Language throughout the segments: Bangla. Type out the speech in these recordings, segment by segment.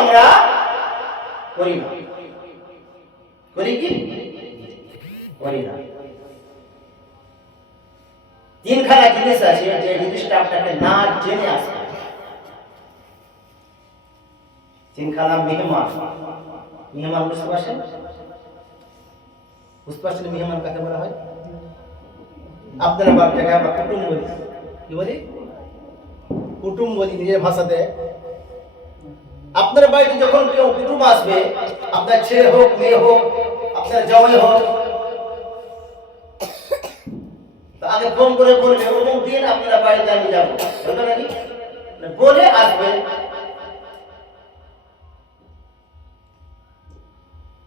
আমরা করি না। করি কি? করি না। তিনখানা জিনিস আছে যে জিনিসটা আপনাকে না জেনে আসবে। তিনখানা মেহমান। মেহমান বুঝতে পারছেন? বুঝতে পারছেন মেহমান কাকে বলা হয়? আপনার বাড়িটাকে আমরা কুটুম বলি। কি বলি? কুটুম বলি নিজের ভাষাতে। আপনার বাড়িতে যখন কেউ কুটুম আসবে, আপনার ছেলে হোক, মেয়ে হোক, আপনার জামাই হোক, আগে ফোন করে বলবে অমুক দিন আপনার বাড়িতে আমি যাবো, বলবে নাকি? বলে আসবে।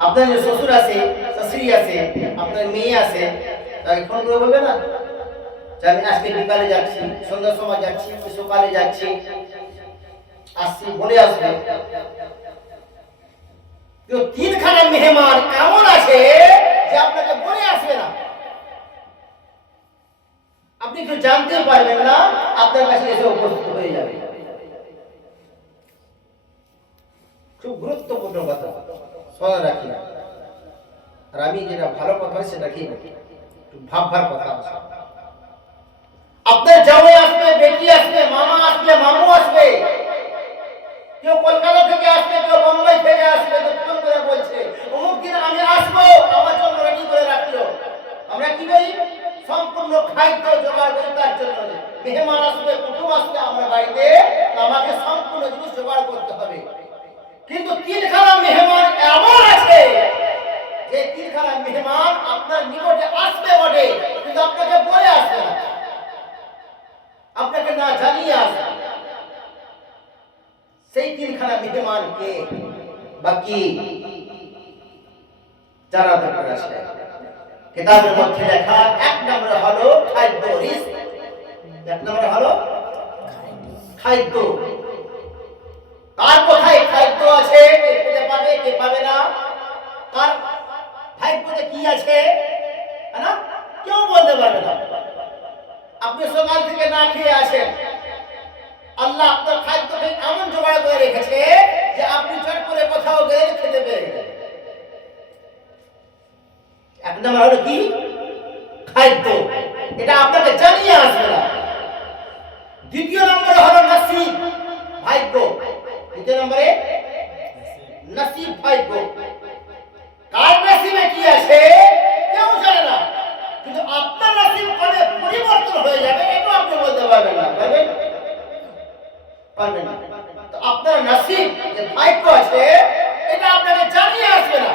আপনার যে শ্বশুর আছে, শাশুড়ি আছে, আপনার মেয়ে আছে, তাকে ফোন করে বলবে না যে আমি আজকে বিকালে যাচ্ছি, সন্ধ্যার সময় যাচ্ছি, সকালে যাচ্ছি, আসছি, বলে আসবে। তিনখানা মেহমান এমন আছে যে আপনাকে বলে আসবে না, আপনি তো জানতে পারবেন না, আপনার কাছে এসে উপস্থিত হয়ে যাবে। খুব গুরুত্বপূর্ণ কথা, স্মরণ রাখি। আর আমি যেটা ভালো কথা সেটা কি একটু ভাববার কথা আছে। আপনার জামাই আসবে, বেটি আসবে, মামা আসবে, মামু আসবে, কেউ কলকাতা থেকে আসবে, কেউ বোম্বাই থেকে আসবে, তো ফোন করে বলছে অমুক দিন আমি আসবো, আমার জন্য রেডি করে রাখিও। আমরা কি করি? সম্পূর্ণ খাদ্য জোগাড় করি তার জন্য। মেহমান আসবে, কুটুম আসবে আমরা বাড়িতে, আমাকে সম্পূর্ণ জিনিস জোগাড় করতে হবে। কিন্তু তিনখানা মেহমান এমন আছে যে তিনখানা মেহমান আপনার নিকটে আসবে বটে, কিন্তু আপনাকে বলে আসবে না, আপনাকে না জানিয়ে আসবে। সেই তিনখানা মেহমান কে বা কি জানা দরকার আছে। কিতাবের মধ্যে লেখা এক নম্বরে হলো খাদ্য, রিস্ক। এক নম্বরে হলো খাদ্য। কার কোথায় খাদ্য আছে কে খেতে পাবে, কে পাবে না, কার ভাগ্যতে কি আছে না কেউ বলতে পারবে না। আপনি সকাল থেকে না খেয়ে আসেন, আল্লাহ আপনার খাদ্যকে এমন জোগাড় করে রেখেছে যে আপনি চট করে কোথাও গেলে খেতে পেয়ে গেলেন। এক নম্বর হলো কি? খাদ্য। এটা আপনাকে জানিয়ে আসবে না। দ্বিতীয় নম্বরে হলো নসিব, ভাগ্য। দ্বিতীয় নম্বরে নসিব, ভাগ্য। কার নসিবে কি আছে কেউ জানে না, কিন্তু আপনার নসিব কবে পরিবর্তন হয়ে যাবে এটা আপনি বলতে পারবেন না। পারবেন না। তো আপনার নসিব যে ভাগ্য আছে এটা আপনাকে জানিয়ে আসবে না।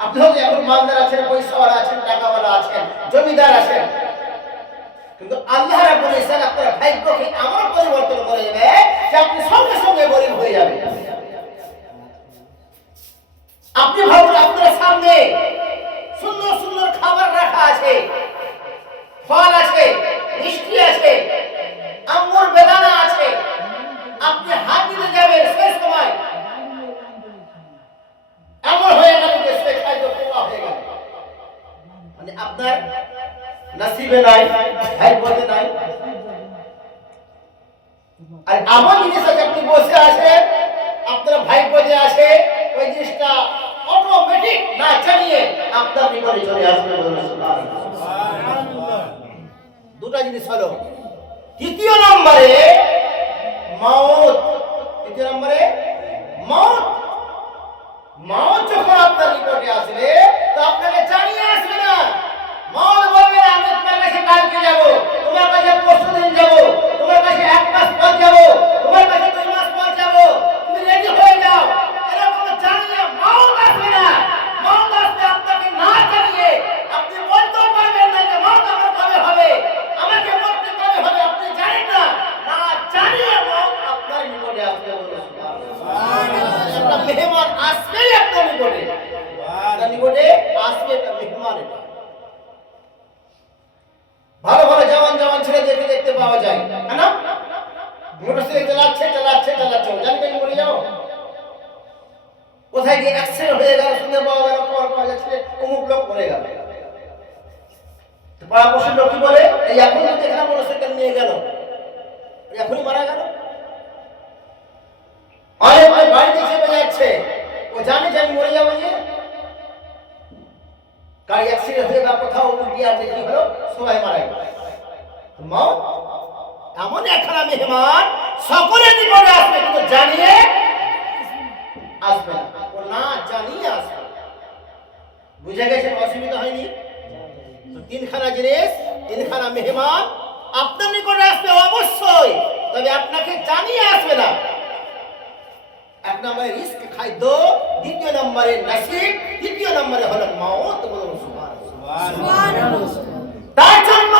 আপনি হয়তো এখন মালদার আছেন, পয়সাওয়ালা আছেন, টাকাওয়ালা আছেন, জমিদার আছেন, কিন্তু আল্লাহ রাব্বুল ইজ্জত আপনার ভাগ্যকে এমন পরিবর্তন করে দেবে যে আপনি সঙ্গে সঙ্গে গরিব হয়ে যাবেন। আপনি ভাবুন আপনার সামনে সুন্দর সুন্দর খাবার রাখা আছে, ফল আছে, মিষ্টি আছে, আঙ্গুর বেদানা আছে, আপনি হাত দিতে যাবেন সেই সময় এমন হয়ে গেল যে সে খাদ্য পোড়া হয়ে গেল। মানে আপনার নসিবে নাই, ভাগ্যতে নাই। আর এমন জিনিস আছে আপনি বসে আছেন, আপনার ভাগ্যতে আছে, ওই জিনিসটা অটোমেটিক না জানিয়ে আপনার নিকটে চলে আসবে। দুটা জিনিস হলো। তৃতীয় নম্বরে মওত। তৃতীয় নম্বরে মওত। মওত যখন আপনার নিকটে আসবে তো আপনাকে জানিয়ে আসবে না। মওত বলবে আমি তোমার কাছে কালকে যাব, তোমার কাছে পরশু দিন যাব, তোমার কাছে এক মাস পর যাব, তোমার কাছে 2 মাস পর যাব, তুমি রেডি হয়ে যাও। এরকম জানিয়ে মওত আসবে না। মওত আসবে আপনাকে না জানিয়ে। আপনি বলতে পারবেন না যে মওত আমার কবে হবে, আমাকে মরতে কবে হবে, আপনি জানেন না। না জানিয়ে মওত আপনার নিকটে আসবে। সুবহানাল্লাহ। একটা মেহমান আসবেই আপনার নিকটে। আপনার নিকটে আসবে একটা মেহমান। ভালো ভালো জওয়ান জওয়ান ছেলেদেরকে দেখতে পাওয়া যায়, হ্যাঁ না? মোটরসাইকেল চালাচ্ছে, জানবেন মরে যাও। কোথায় গিয়ে অ্যাক্সিডেন্ট হয়ে গেল, শুনে পাওয়া গেল, খবর পাওয়া যাচ্ছে অমুক লোক মরে গেল। তো পাড়াপড়শির লোক কি বলে, এই এখনই দেখলাম মোটরসাইকেল নিয়ে গেল, এখনই মারা গেল। কি হলো, সবাই মারা গেল। মওত এমন একখানা মেহমান, সকলের নিকটে আসবে কিন্তু জানিয়ে আসবে না, ও না জানিয়ে আসবে। বুঝে গেছেন? অসুবিধা হয়নি তো? তিনখানা জিনিস, তিনখানা মেহমান আপনার নিকটে আসবে অবশ্যই, তবে আপনাকে জানিয়ে আসবে না। এক নম্বরে রিস্ক, খাদ্য, দ্বিতীয় নম্বরে নসিব, তৃতীয় নম্বরে হলো মওত। বলুন সুবহানাল্লাহ। তার জন্য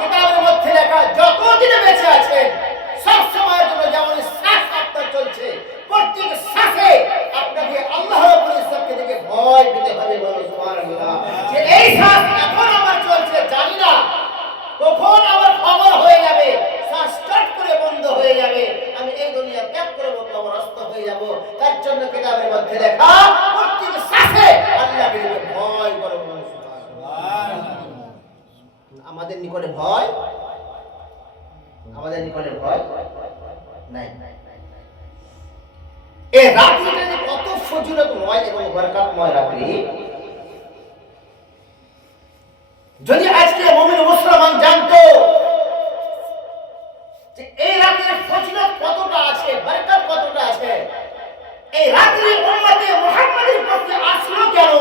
কিতাবের মধ্যে লেখা যতদিন বেঁচে আছেন সব সময়ের জন্য যেমন শ্বাস আপনার চলছে, প্রত্যেক শ্বাসে আপনাকে আল্লাহ রাব্বুল ইজ্জতকে দেখে ভয় পেতে হবে। বলুন সুবহানাল্লাহ। যে এই শ্বাস এখন আমার চলছে, জানি না কখন আমার খবর হয়ে যাবে, শ্বাস স্টার্ট করে বন্ধ হয়ে যাবে, আমি এই দুনিয়া ত্যাগ করে কবরস্থ হয়ে যাব। তার জন্য কিতাবের মধ্যে লেখা প্রত্যেক শ্বাসে আল্লাহকে দেখে ভয় করো। বলুন সুবহানাল্লাহ। আমাদের নিকটে ভয়, আমাদের নিকটে ভয় নাই। এই রাত্রিটা যে কত ফজিলতময় এবং বরকতময় রাত্রি, যদি আজকে মুমিন মুসলমান জানতো যে এই রাতের ফজিলত কতটা আছে, বরকত কতটা আছে, এই রাত্রি উম্মতে মুহাম্মাদের প্রতি আসলো কেন,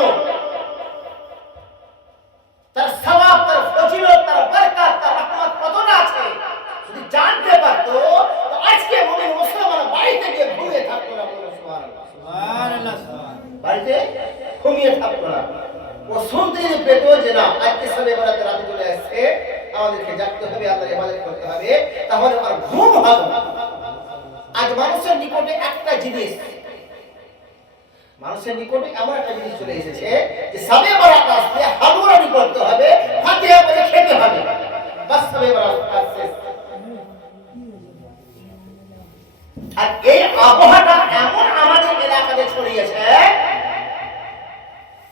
তার সওয়াব, তার ফজিলত, তার বরকত, তার রহমত কতটা আছে, যদি জানতে পারতো তো আজকে মুমিন মুসলমান বাড়িতে গিয়ে ঘুমিয়ে থাকতো না। বলুন সুবহানাল্লাহ। বাড়িতে ঘুমিয়ে থাকতো না। ও শুনতে পেত যে না আজকে সবে বরাতে রাতে চলে আসছে, আমাদেরকে জাগতে হবে, আল্লাহর ইবাদত করতে হবে, তাহলে আর ঘুম হবে। আজ মানুষের নিকটে একটা জিনিস, মানুষের নিকটে এমন একটা জিনিস চলে এসেছে যে সবে বরাত আসলে হালুয়ানি করতে হবে, ফাতিহা পড়ে খেতে হবে, বাস সবে বরাত আসছে। আর এই আবহাওয়াটা এমন আমাদের এলাকাতে ছড়িয়েছে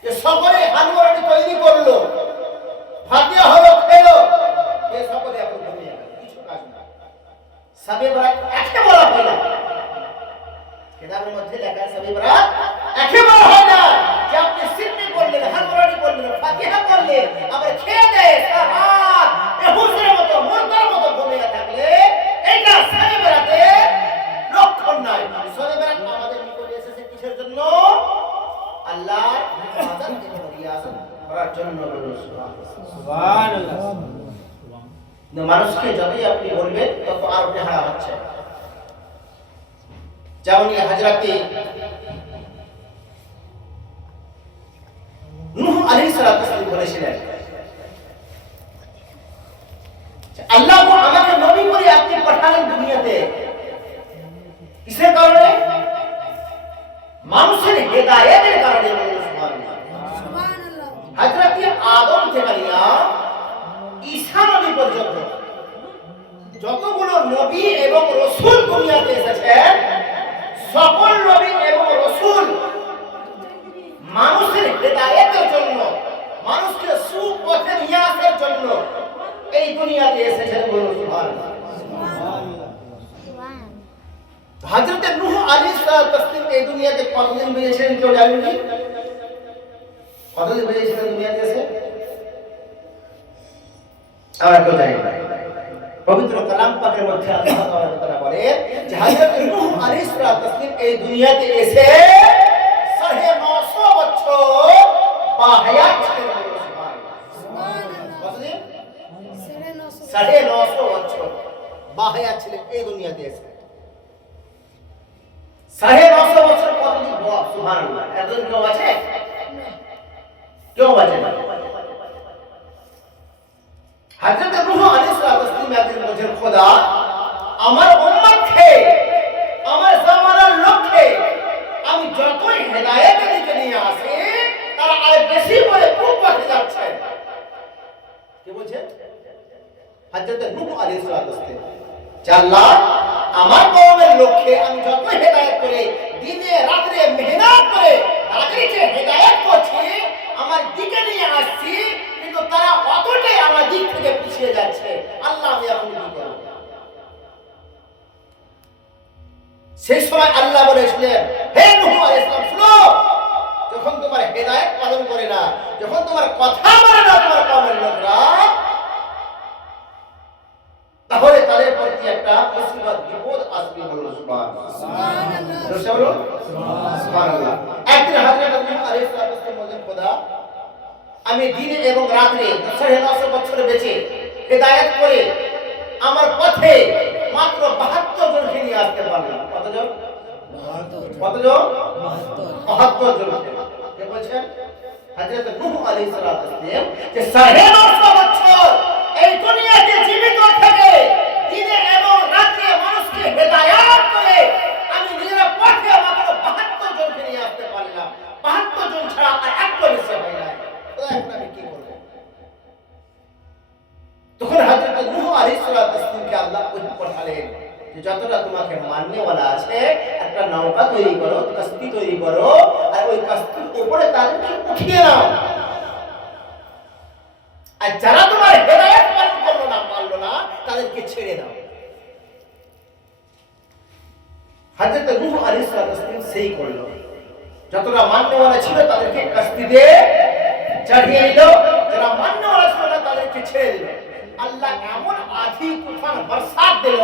যে সকলে হালুয়ানি তৈরি করলো, ফাতিহা হলো, খেলো, এই সকলে এখন ঘুমিয়ে গেল, কিছু কাজ না। সবে বরাত একে বলা হয় না, কিতাবের মধ্যে লেখা সবে বরাত একে বলা হয় না যে আপনি সিন্নি করলেন, হালুয়ানি করলেন, ফাতিহা করলেন, আবার খেয়ে দেয় সারাত বেহুশের মতো, মুর্দার মতো ঘুমিয়ে থাকলে এটা সবে বরাতের লক্ষণ নয়। সবে বরাত আমাদের নিকটে এসেছে কিসের জন্য? আল্লাহর ইবাদত এবং রিয়াজত করার জন্য। সুবহানাল্লাহ। মানুষকে যতই আপনি বলবেন তত আরো হারা হচ্ছে। যেমন হযরতে নূহ আলাইহিস সালাম বলেছিলেন, আল্লাহ আমাকে নবী করে আপনি পাঠালেন দুনিয়াতে, কিসের কারণে? মানুষের হেদায়েতের কারণে। সুবহানাল্লাহ। হযরত আদম থেকে নিয়ে ঈসা নবী পর্যন্ত যতগুলো নবী এবং রাসূল দুনিয়াতে এসেছেন, সকল নবী এবং রাসূল মানুষের হেদায়েতের জন্য, মানুষকে সুপথে নিয়ে আসার জন্য এই দুনিয়াতে এসেছেন। বলুন সুবহানাল্লাহ। হযরত নূহ আলাইহিস সালাম এই দুনিয়াতে কতদিন বেঁচেছিলেন কেউ জানেন কি? কতদিন বেঁচেছিলেন দুনিয়াতে এসে? আমরা কেউ জানি না। পবিত্র কালাম পাকের মধ্যে আল্লাহ তাআলা বলেন যে হযরত নূহ আলাইহিস সালাম এই দুনিয়াতে এসে 950 বছর বাহায়াত ছিলেন। সুবহানাল্লাহ। কতদিন? 950 বছর বাহায়াত ছিলেন এই দুনিয়াতে এসে। 950 বছর কতদিন? সুবহানাল্লাহ। এতদিন কেউ আছে? কেউ আছে না। হযরত নূহ আলাইহিস সালাম একদিন বলেন, খোদা আমার উম্মতকে, আমার জামানার লোককে আমি যতই হেদায়েতের দিকে নিয়ে আসি তারা আর বেশি করে কুপথে যাচ্ছে। কি বলছেন হযরত নূহ আলাইহিস সালাম? আল্লাহ আমার কওমের লোককে আমি যতই হেদায়েত করে, দিনে রাতে মেহনত করে তাদেরকে হেদায়েত করছি, আমার দিকে নিয়ে আসছি, কিন্তু তারা অতটাই আমার দিক থেকে পিছিয়ে যাচ্ছে। আল্লাহ আমি এখন কি করব? সেই সময় আল্লাহ বলেছিলেন, হে নূহ আলাইহিস সালাম, শুনো, যখন তোমার হেদায়েত পালন করে না, যখন তোমার কথা মানে না তোমার কওমের লোকরা, তাহলে তাদের প্রতি একটা মুসিবত বিপদ আসবে। বলো সুবহানাল্লাহ। সুবহানাল্লাহ। একদিন হযরত নূহ আলাইহিস সালাম বলেন, খোদা আমি দিনে এবং রাতে 950 বছর বেঁচে হেদায়েত করে আমার পথে মাত্র 72 জনকে নিয়ে আসতে পারলাম। কতজন? 72 জন। কে বলছেন? হযরত নূহ আলাইহিস সালাম যে 950 বছর এই দুনিয়াতে জীবিত থেকে দিনে এবং রাতে মানুষকে হেদায়েত করে আমি নিজের পথে মাত্র 72 জনকে নিয়ে আসতে পারলাম। 72 জন ছাড়া আর একটা বিষয় হয় না। এখন আমি কি করব? তখন হযরত নূহ আলাইহিস সালামকে আল্লাহ পাঠালেন যে যতটা তোমাকে মাননেওয়ালা আছে একটা নৌকা তৈরি করো, কাস্তি তৈরি করো, আর ওই কাস্তির উপরে তাদেরকে উঠিয়ে নাও, আর যারা তোমার হেদায়েত পালন করলো না, মানলো না, তাদেরকে ছেড়ে দাও। হযরত নূহ আলাইহিস সালাম সেই করলো, যতটা মাননেওয়ালা ছিল তাদেরকে কাস্তিতে চালিয়ে দিল, যারা মাননেওয়ালা ছিল না তাদেরকে ছেড়ে দিল। আল্লাহ এমন আঁধি তুফান বর্ষাত দিল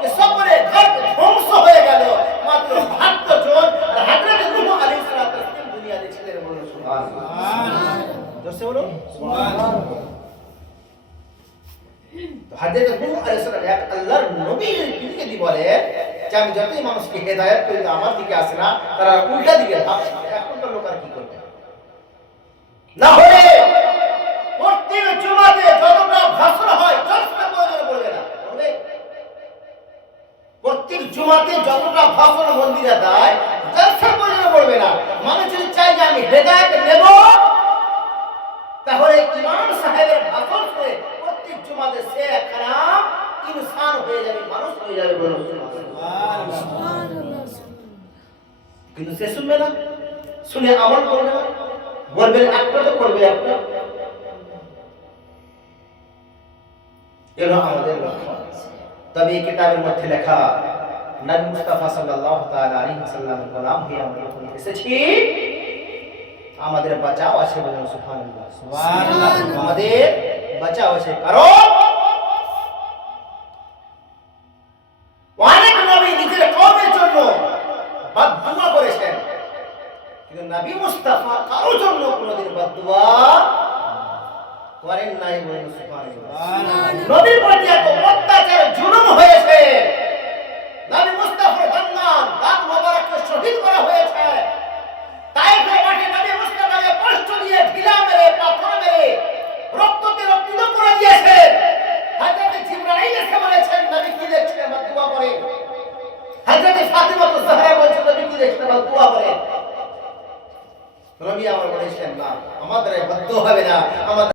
যে সকলে ঘর ধ্বংস হয়ে গেল, মাত্র 72 জন। আর হযরত নূহ আলাইহিস সালাম দুনিয়াতে ছিলেন। বলো সুবহানাল্লাহ। জোরসে বলো সুবহানাল্লাহ। তো হযরত নূহ আলাইহিস সালাম এক আল্লাহর নবীর দিকে দি বলে যে আমি যতই মানুষকে হেদায়েত করি আমার দিকে আসে না, তারা উল্টা দিকে ভাবছে। এখনকার লোক আর কি করবে? না হলে প্রত্যেক জুমাতে যতটা ভাষণ হয় জলসা প্রয়োজন পড়বে না, পড়বে? প্রত্যেক জুমাতে যতটা ভাষণ মন্দিরে দেয় জলসা প্রয়োজন পড়বে না। মানুষ যদি চায় যে আমি হেদায়েত নেব, তাহলে ইমাম সাহেবের ভাষণ শুনে প্রত্যেক জুমাতে সে একখানা ইনসান হয়ে যাবে, মানুষ হয়ে যাবে। বলো সুবহানাল্লাহ। কিন্তু সে শুনবে না, শুনে আমল করবে না, বলবে একটা তো করবে একটা। এরা আমাদের লক্ষ্য। তবে এই কিতাবের মধ্যে লেখা নবী মুস্তাফা সাল্লাল্লাহু তাআলা আলাইহি ওয়াসাল্লামের গোলাম হয়ে আমরা যখন এসেছি, আমাদের বাঁচাও আছে। বলুন সুবহানাল্লাহ। সুবহানাল্লাহ। আমাদের বাঁচাও আছে, কারণ অনেক নবী নিজের কওমের জন্য বদদুয়া করেছেন, কিন্তু নবী মুস্তাফা কারোর জন্য কোনোদিন বদদুয়া করেন নাই। বলুন সুবহানাল্লাহ। নবীর প্রতি এত অত্যাচার জুলুম হয়েছে, নবী মুস্তাফার খানদান দাঁত মোবারককে শহীদ করা হয়েছে, তায়েফের মাঠে নবী মুস্তাফাকে কষ্ট দিয়ে ঢিলা মেরে পাথর মেরে রক্ততে রক্তিত করে দিয়েছেন। হযরত জিবরাইল এসে বলেছেন নবী কি দেখছেন? বদদুয়া করে। হযরত ফাতিমা জাহরা বলেছেন নবী কি দেখছেন? বদদুয়া করে। নবী আমার বলেছেন না, আমাদের বদদুয়া হবে না, আমাদের